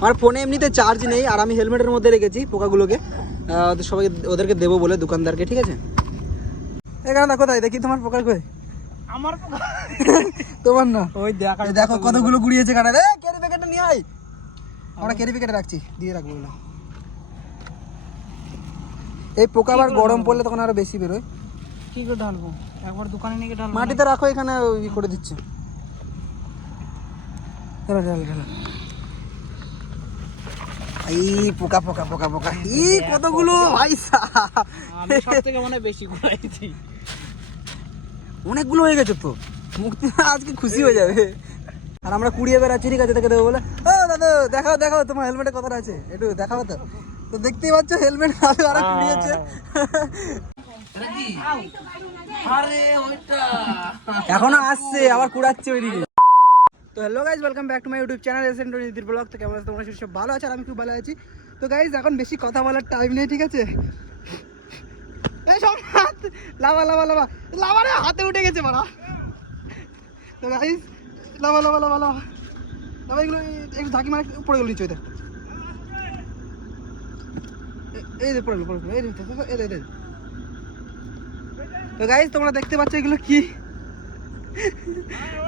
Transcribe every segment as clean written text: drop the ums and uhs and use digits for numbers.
আমার ফোনে এমনিতে চার্জ নেই, আর আমি হেলমেটের মধ্যে রেখেছি পোকাগুলোকে, সবাই ওদেরকে দেবো বলে, দোকানদারকে। ঠিক আছে, এখানে দেখো, তাই দেখি তোমার পোকা কই? আমার পোকা তোমার না, ওই দেখা দেখো কতগুলো গুড়িয়েছে কাটা। ক্যারি প্যাকেটটা নিয়ে আয়, আমরা ক্যারি প্যাকেটে রাখছি, দিয়ে রাখবো না। এই পোকা আবার গরম পড়লে তখন আরো বেশি বেরোয়। কি করে ঢালবো? একবার দোকানে নিয়ে ঢালবো। মাটিতে রাখো, এখানে ই করে দিচ্ছে। এই পোকা পোকা পোকা পোকা, এই কতগুলো ভাই সাহেব, আমি সবথেকে মনে হয় বেশি ঘুরাইছি। অনেকগুলো হয়ে গেছে তো, মুক্তি আজকে খুশি হয়ে যাবে। আর আমরা কুড়িয়ে বেড়াচ্ছি, ঠিক আছে, দেখে দেবো বলে। ও দাদা দেখাও দেখাও, তোমার হেলমেটে কথা আছে, একটু দেখাবো তো। তো দেখতেই পাচ্ছ হেলমেট আরো কুড়িয়েছে। এখনো আসছে, আবার কুড়াচ্ছে ওইদিকে। তো hello guys, welcome back to my YouTube channel SN নীতির ব্লগ। তো কেমন আছে তোমরা? সব ভালো আছে, আর আমি খুব ভালো আছি। তো গাইজ এখন বেশি কথা বলার টাইম নেই, ঠিক আছে। এই সব লাভা লাভা লাভা লাভা রে, হাতে উঠে গেছে মারা। তো guys lava lava lava lava lava, এগুলো একটু ঝাঁকি মারে পড়ে গেল নিচে। এই যে পড়ে গেল, পড়ে গেল, এই। তো গাইজ তোমরা দেখতে পাচ্ছ এগুলো কি?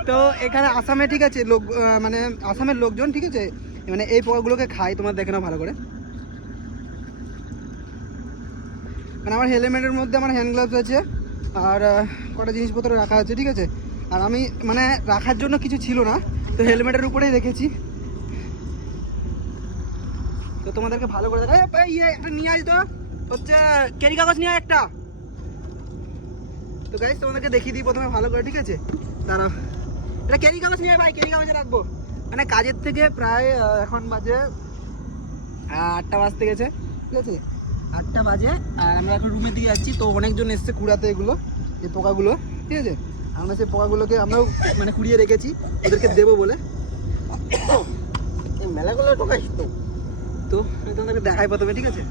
তো এখানে আসামে, ঠিক আছে, লোক মানে আসামের লোকজন, ঠিক আছে, মানে এই পোকাগুলোকে খায়। তোমরা দেখে নাও ভালো করে। মানে আমার হেলমেটের মধ্যে আমার হ্যান্ড গ্লাভস আছে, আর কটা জিনিসপত্র রাখা আছে, ঠিক আছে। আর আমি মানে রাখার জন্য কিছু ছিল না, তো হেলমেটের উপরেই রেখেছি। তো তোমাদেরকে ভালো করে দেখা, ইয়ে একটা নিয়ে আস তো, হচ্ছে ক্যারি কাগজ নিয়ে আয় একটা। তো গাইস তোমাদেরকে দেখিয়ে দিই প্রথমে ভালো করে, ঠিক আছে। দাঁড়াও, এটা ক্যারি কাগজ নিয়ে ভাই, ক্যারি কাগজে রাখবো। মানে কাজের থেকে প্রায় এখন বাজে 8টা বাজতে গেছে, ঠিক আছে, 8টা বাজে। আর আমরা এখন রুমের দিকে যাচ্ছি। তো অনেকজন এসছে কুড়াতে এগুলো, এই পোকাগুলো, ঠিক আছে। আমরা সেই পোকাগুলোকে আমরাও মানে কুড়িয়ে রেখেছি, ওদেরকে দেবো বলে। এই মেলাগুলো টোকাই তো তোমাদেরকে দেখাই প্রথমে, ঠিক আছে।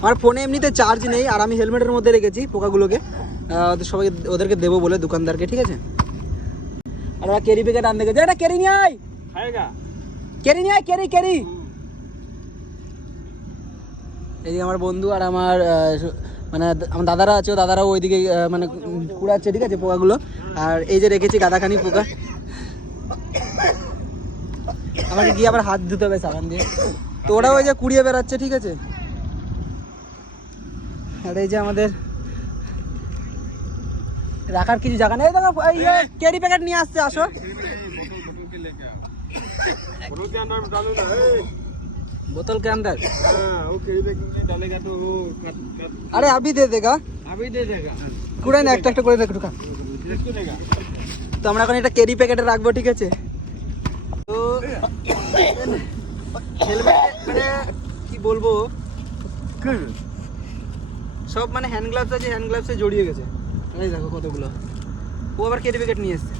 আমার ফোনে এমনিতে চার্জ নেই, আর আমি হেলমেটের মধ্যে রেখেছি পোকাগুলোকে, সবাই ওদেরকে দেবো বলে, দোকানদারকে, ঠিক আছে। আর ওরা ক্যারি প্যাকেট আনতে গেছে, এটা ক্যারি নিয়ে আয়, ক্যারি নিয়ে আয়, ক্যারি। এই যে আমার বন্ধু আর আমার মানে আমার দাদারা আছে, দাদারাও ওইদিকে মানে কুড়াচ্ছে, ঠিক আছে, পোকাগুলো। আর এই যে রেখেছি গাদাখানি পোকা, আমাকে গিয়ে আবার হাত ধুতে হবে সাবান দিয়ে। তো ওরা ওই যে কুড়িয়ে বেড়াচ্ছে, ঠিক আছে। আর এই যে আমাদের রাখার কিছু জায়গা নেই। দেখো ক্যারি প্যাকেট নিয়ে আসছে, আসো। बोतल के अंदर वो कैरी बैग में डालेगा तो वो अरे अभी दे देगा কুড়াই না, একটা একটা করে রাখ ঢুকা। তো আমরা এখন এটা ক্যারি প্যাকেটে রাখবো, ঠিক আছে। তো হেলমেট মানে কি বলবো, সব মানে হ্যান্ড গ্লাভস আছে, হ্যান্ড গ্লাভসে জড়িয়ে গেছে। এই দেখো কতগুলো। ও আবার ক্যারি প্যাকেট নিয়ে এসছে,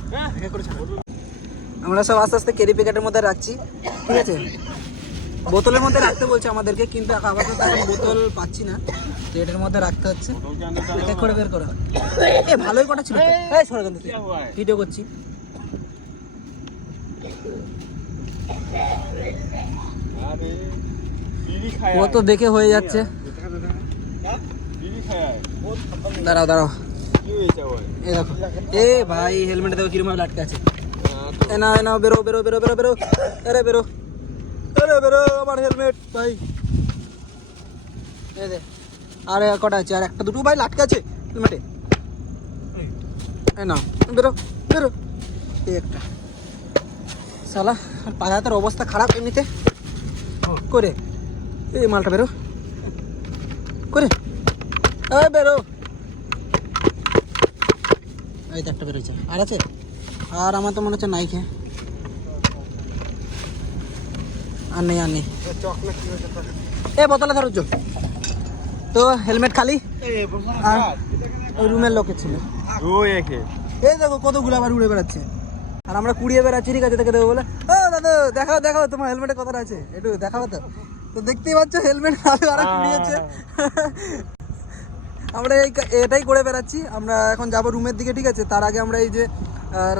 আমরা সব আস্তে আস্তে ক্যারি প্যাকেটের মধ্যে রাখছি, ঠিক আছে। বোতলের মধ্যে রাখতে বলছে আমাদেরকে, কিন্তু আপাতত এখন বোতল পাচ্ছি না, তো এটার মধ্যে রাখতে হচ্ছে। এক করে বের করা, এ ভালোই কটা ছিল। এই সরকার ভিডিও করছি। ও তো দেখে হয়ে যাচ্ছে। দাঁড়াও দাঁড়াও, এই দেখো, এ ভাই হেলমেটে দেখো কিরকম আটকে আছে। এ না না, বেরো বেরো বেরো বেরো বেরো, আরে বেরো, আরে বেরো আমার হেলমেট ভাই। এই দে, আরে কটা আছে? আর একটা দুটো ভাই লাটকে আছে হেলমেটে। এই না, বেরো বেরো, এই একটা শালা। আর পায়ে হাতের অবস্থা খারাপ এমনিতে করে। এই মালটা বেরো করে, এই বেরো। এই তো একটা বেরোচ্ছে, আর আছে? আর আমার তো মনে হচ্ছে নাই খেয়ে, আর নেই আর নেই। এ বোতলে ধরো। তো হেলমেট খালি, আর ওই রুমের লোকের ছিল। এই দেখো কতগুলো আবার উড়ে বেড়াচ্ছে, আর আমরা কুড়িয়ে বেড়াচ্ছি, ঠিক আছে, দেখে দেবো বলে। ও দাদা দেখাও দেখাও, তোমার হেলমেটে কথা আছে, একটু দেখাবো তো। তো দেখতেই পাচ্ছ হেলমেট আরো কুড়িয়েছে। আমরা এটাই করে বেড়াচ্ছি। আমরা এখন যাবো রুমের দিকে, ঠিক আছে। তার আগে আমরা এই যে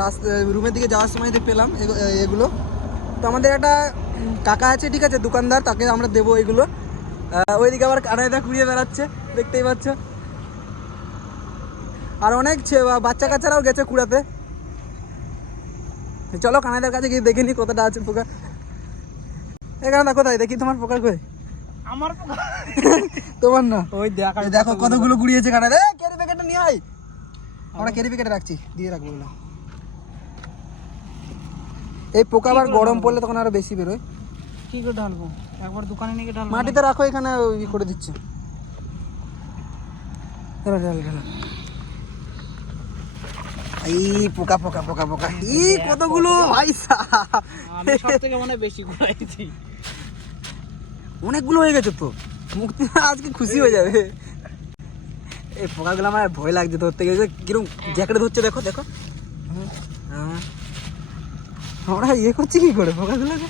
রাস্তা রুমের দিকে যাওয়ার সময় যে পেলাম এগুলো। তো আমাদের একটা কাকা আছে, ঠিক আছে, দোকানদার, তাকে আমরা দেবো এগুলো। ওইদিকে আবার কানাইদা কুড়িয়ে বেড়াচ্ছে, দেখতেই পাচ্ছ। আর অনেক বাচ্চা কাচ্চারাও গেছে কুড়াতে। চলো কানাইদার কাছে গিয়ে দেখে নি কতটা আছে পোকা। এখানে কোথায় দেখি তোমার পোকা কই? আমার পোকা তোমার না, ওই দেখো কতগুলো কুড়িয়েছে কানাইদা। ক্যারি প্যাকেটটা নিয়ে আয়, আমরা ক্যারি প্যাকেটে রাখছি, দিয়ে রাখবো ওগুলো। এই পোকা আবার গরম পড়লে তখন আরো বেশি বেরোয়। কি করে ঢালবো? একবার দোকানে নিয়ে ঢালবো। মাটিতে রাখো, এখানে ই করে দিচ্ছে। এই পোকা পোকা পোকা পোকা, এই কতগুলো ভাই সাহেব। আমি সবথেকে মনে হয় বেশি কুড়াইছি। অনেকগুলো হয়ে গেছে তো, মুক্তি আজকে খুশি হয়ে যাবে। এই পোকাগুলো আমার ভয় লাগছে ধরতে গেছে, কিরকম জ্যাকেটে ধরছে, দেখো দেখো। আমরা ইয়ে করছি কি করে পোকাগুলোকে?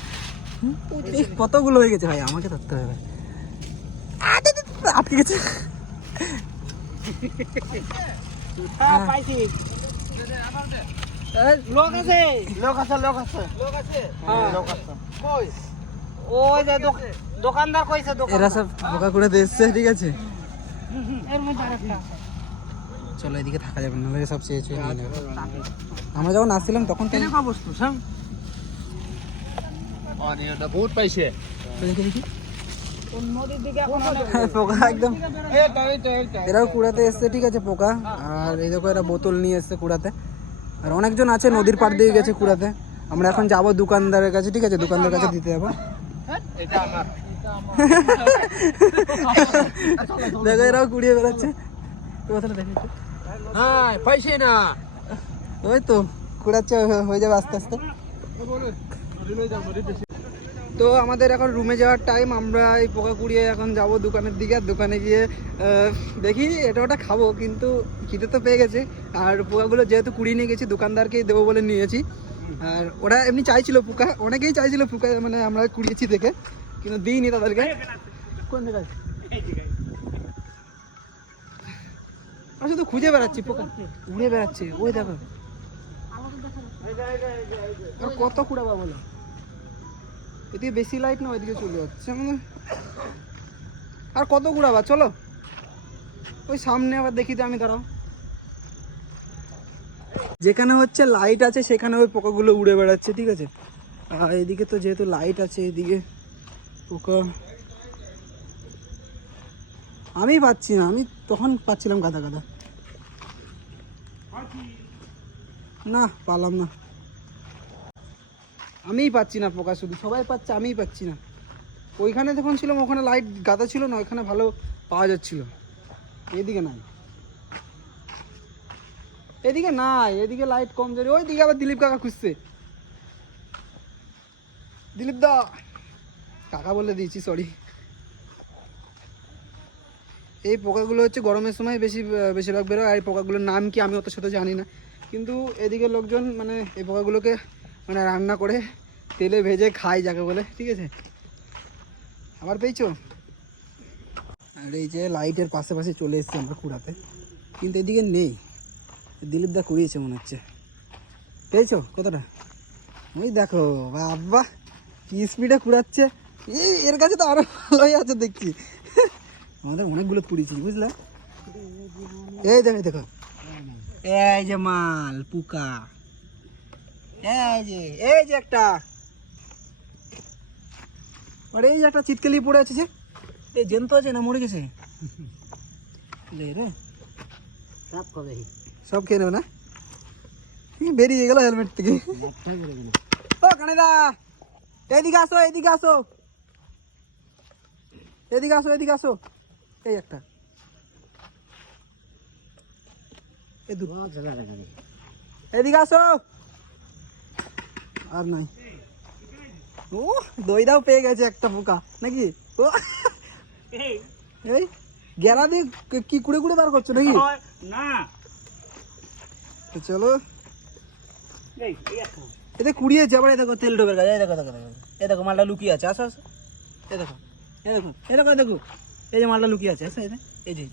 কতগুলো হয়ে গেছে ভাই, আমাকে ধরতে হবে। আটকে গেছে। হ্যাঁ পাইছি। লোক আছে, লোক আছে, লোক আছে, লোক আছে, হ্যাঁ লোক আছে। কই? ওই যে দোকানদার কইছে এরা সব পোকা কুড়াতে এসছে, ঠিক আছে। এর মধ্যে আরেকটা। চলো এদিকে থাকা যাবে না, সব চেয়ে চেয়ে নিয়ে নেবে। আমরা যখন আসছিলাম তখন তো কেনেকুৱা বস্তু চাম। বহুত পাইছে। দেখি দেখি নদীর দিকে এখন অনেক পোকা একদম। এরাও কুড়াতে এসছে, ঠিক আছে, পোকা। আর এই দেখো এরা বোতল নিয়ে এসছে কুড়াতে। আর অনেকজন আছে নদীর পাড় দিয়ে গেছে কুড়াতে। আমরা এখন যাবো দোকানদারের কাছে, ঠিক আছে, দোকানদারের কাছে দিতে যাবো। এটা আমার। দেখো এরাও কুড়িয়ে বেড়াচ্ছে। হ্যাঁ পাইছে না। ওই তো কুড়াচ্ছে, হয়ে যাবে আস্তে আস্তে। তো আমাদের এখন রুমে যাওয়ার টাইম। আমরা এই পোকা কুড়িয়ে এখন যাব দোকানের দিকে। আর দোকানে গিয়ে দেখি এটা ওটা খাবো, কিন্তু খিদে তো পেয়ে গেছে। আর পোকাগুলো যেহেতু কুড়িয়ে নিয়ে গেছি, দোকানদারকেই দেবো বলে নিয়েছি। আর ওরা এমনি চাইছিল পোকা, অনেকেই চাইছিল পোকা, মানে আমরা কুড়িয়েছি দেখে, কিন্তু দিইনি তাদেরকে। কোন জায়গায়? আমি শুধু খুঁজে বেড়াচ্ছি, পোকা উড়ে বেড়াচ্ছে, ওই দেখো। আর কত কুড়াবা বলো? এদিকে বেশি লাইট না, ওইদিকে চলে যাচ্ছে মানে। আর কত কুড়াবা, চলো ওই সামনে আবার দেখি তো আমি, দাঁড়াও। যেখানে হচ্ছে লাইট আছে সেখানে ওই পোকাগুলো উড়ে বেড়াচ্ছে, ঠিক আছে। আর এদিকে তো যেহেতু লাইট আছে, এদিকে পোকা আমি পাচ্ছি না। আমি তখন পাচ্ছিলাম গাদা গাদা, না পালাম না। আমিই পাচ্ছি না পোকা, শুধু সবাই পাচ্ছে, আমিই পাচ্ছি না। ওইখানে যখন ছিলাম ওখানে লাইট গাদা ছিল না, ওইখানে ভালো পাওয়া যাচ্ছিল। এদিকে নাই, এদিকে নাই, এদিকে লাইট কম জ্বলে। ওইদিকে আবার দিলীপ কাকা খুঁজছে। দিলীপ দা, কাকা বলে দিয়েছি, সরি। এই পোকাগুলো হচ্ছে গরমের সময় বেশিরভাগ বেরোয়। আর এই পোকাগুলোর নাম কি আমি অত সাথে জানি না, কিন্তু এদিকে লোকজন মানে এই পোকাগুলোকে মানে রান্না করে তেলে ভেজে খায় যাকে বলে, ঠিক আছে। আবার পেয়েছো? আর এই যে লাইটের পাশে পাশে চলে এসেছি আমরা কুড়াতে, কিন্তু এদিকে নেই। দিলীপ দা কুড়িয়েছে মনে হচ্ছে। পেয়েছো কতটা? ওই দেখো বাবা কি স্পিডে কুড়াচ্ছে। এর কাছে তো আরো ভালোই আছে দেখছি। আমাদের অনেকগুলো কুড়িয়েছি, বুঝলে। এই দেখো দেখো, এই যে মাল পোকা, এই যে একটা, আর এই যে একটা চিৎকালি পড়ে আছে। যে এই জ্যান্ত আছে না মরে গেছে? রে সব খেয়ে নেবে না, বেরিয়ে গেল হেলমেট থেকে। ও কানেদা, এদিকে আসো, এদিকে আসো, এদিকে আসো, এদিকে আসো। এই একটা, এদিকে আসো। আর নাই। ও দইটাও পেয়ে গেছে একটা পোকা নাকি? ও এই গেরা দিয়ে কি কুড়ে কুড়ে বার করছো নাকি? না চলো, এতে কুড়িয়েছে আবার। এই দেখো তেল ডোবের গাছ, এই দেখো দেখো দেখো, এই দেখো মালটা লুকিয়ে আছে। আসো আসো, এই দেখো, এই দেখো, এই দেখো, দেখো এই যে মালটা লুকিয়ে আছে। আসো এই যে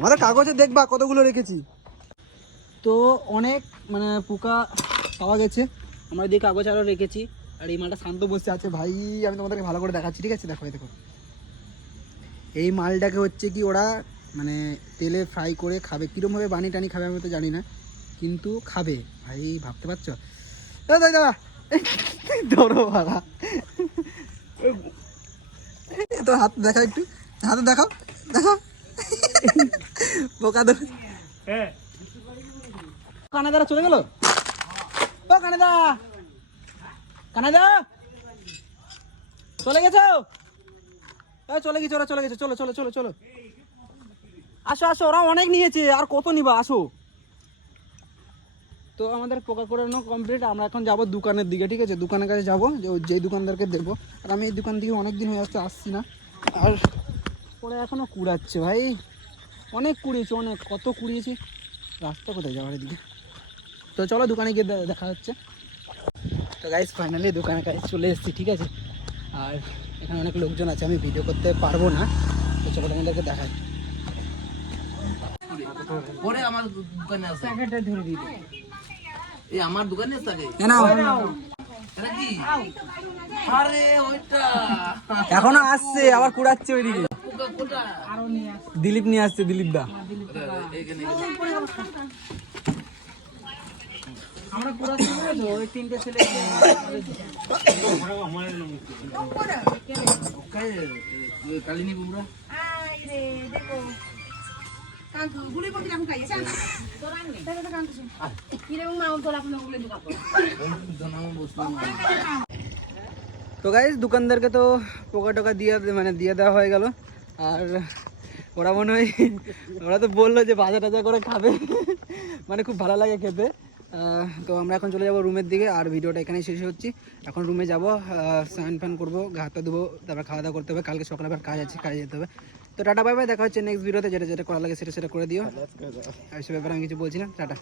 আমাদের কাগজে দেখবা কতগুলো রেখেছি। তো অনেক মানে পোকা পাওয়া গেছে, আমরা দিয়ে কাগজ আরও রেখেছি। আর এই মালটা শান্ত বসে আছে ভাই, আমি তোমাদেরকে ভালো করে দেখাচ্ছি, ঠিক আছে? দেখো দেখো, এই মালটাকে হচ্ছে কি ওরা মানে তেলে ফ্রাই করে খাবে। কীরকমভাবে বানি টানি খাবে আমি তো জানি না, কিন্তু খাবে ভাই, ভাবতে পারছো? দাদা ধরো ভাড়া, তো হাত দেখাও একটু, হাতে দেখাও দেখাও, পোকা ধরে। কানাদারা চলে গেল, ও কানাদা, কানাদা চলে গেছো? চলে গেছে, ওরা চলে গেছে, চলো চলো চলো চলো, আসো আসো, ওরা অনেক নিয়েছে, আর কত নিবা, আসো। তো আমাদের পোকা করানো কমপ্লিট, আমরা এখন যাবো দোকানের দিকে, ঠিক আছে? দোকানের কাছে যাবো, যেই দোকানদারকে দেবো। আর আমি এই দোকান থেকে অনেক দিন হয়ে যাচ্ছে আসছি না, আর পরে এখনও কুড়াচ্ছে ভাই, অনেক কুড়িয়েছি, অনেক, কত কুড়িয়েছি। রাস্তা কোথায় যাওয়ার দিকে? তো চলো দোকানে গিয়ে দেখা হচ্ছে। তো গাইস ফাইনালি দোকানের কাছে চলে এসেছি, ঠিক আছে? আর এখানে অনেক লোকজন আছে, আমি ভিডিও করতে পারবো না, তো চলো তোমাদেরকে দেখাই। পরে আমার দোকানে আছে প্যাকেটটা ধরে দিই, এই আমার দোকানে আছে আগে এটা কি? আরে ওইটা এখনো আসছে, আবার কুড়াচ্ছে ওইদিকে। পোকা কোটা আরো নিয়ে আসে, দিলীপ নিয়ে আসছে, দিলীপ দা। এইখানে আমরা পুরো ছেলে তো ওই তিনটে ছেলে কালিনী বুমরা আরে দেখো কাঙ্কু গুলি পড়ি রাখুন খাইছে না তোরান নে দেখো কাঙ্কু কি রে মা তোলা আপনি গুলি দুকাপ দনাম বসলাম। তো গাইস দোকানদারকে তো পোকা টোকা দিয়ে দেওয়া হয়ে গেল। আর ওরা মনে হয়, ওরা তো বললো যে ভাজা টাজা করে খাবে, মানে খুব ভালো লাগে খেতে। তো আমরা এখন চলে যাবো রুমের দিকে, আর ভিডিওটা এখানেই শেষ হচ্ছি। এখন রুমে যাবো, স্নান ফান করবো, গা হাতটা দেবো, তারপর খাওয়া দাওয়া করতে হবে, কালকে সকালে আবার কাজ আছে, কাজে যেতে হবে। তো টাটা বাই বাই, দেখা হচ্ছে নেক্সট ভিডিওতে। যেটা যেটা করা লাগে সেটা সেটা করে দিও, আর সে ব্যাপারে আমি কিছু বলছি না। টাটা।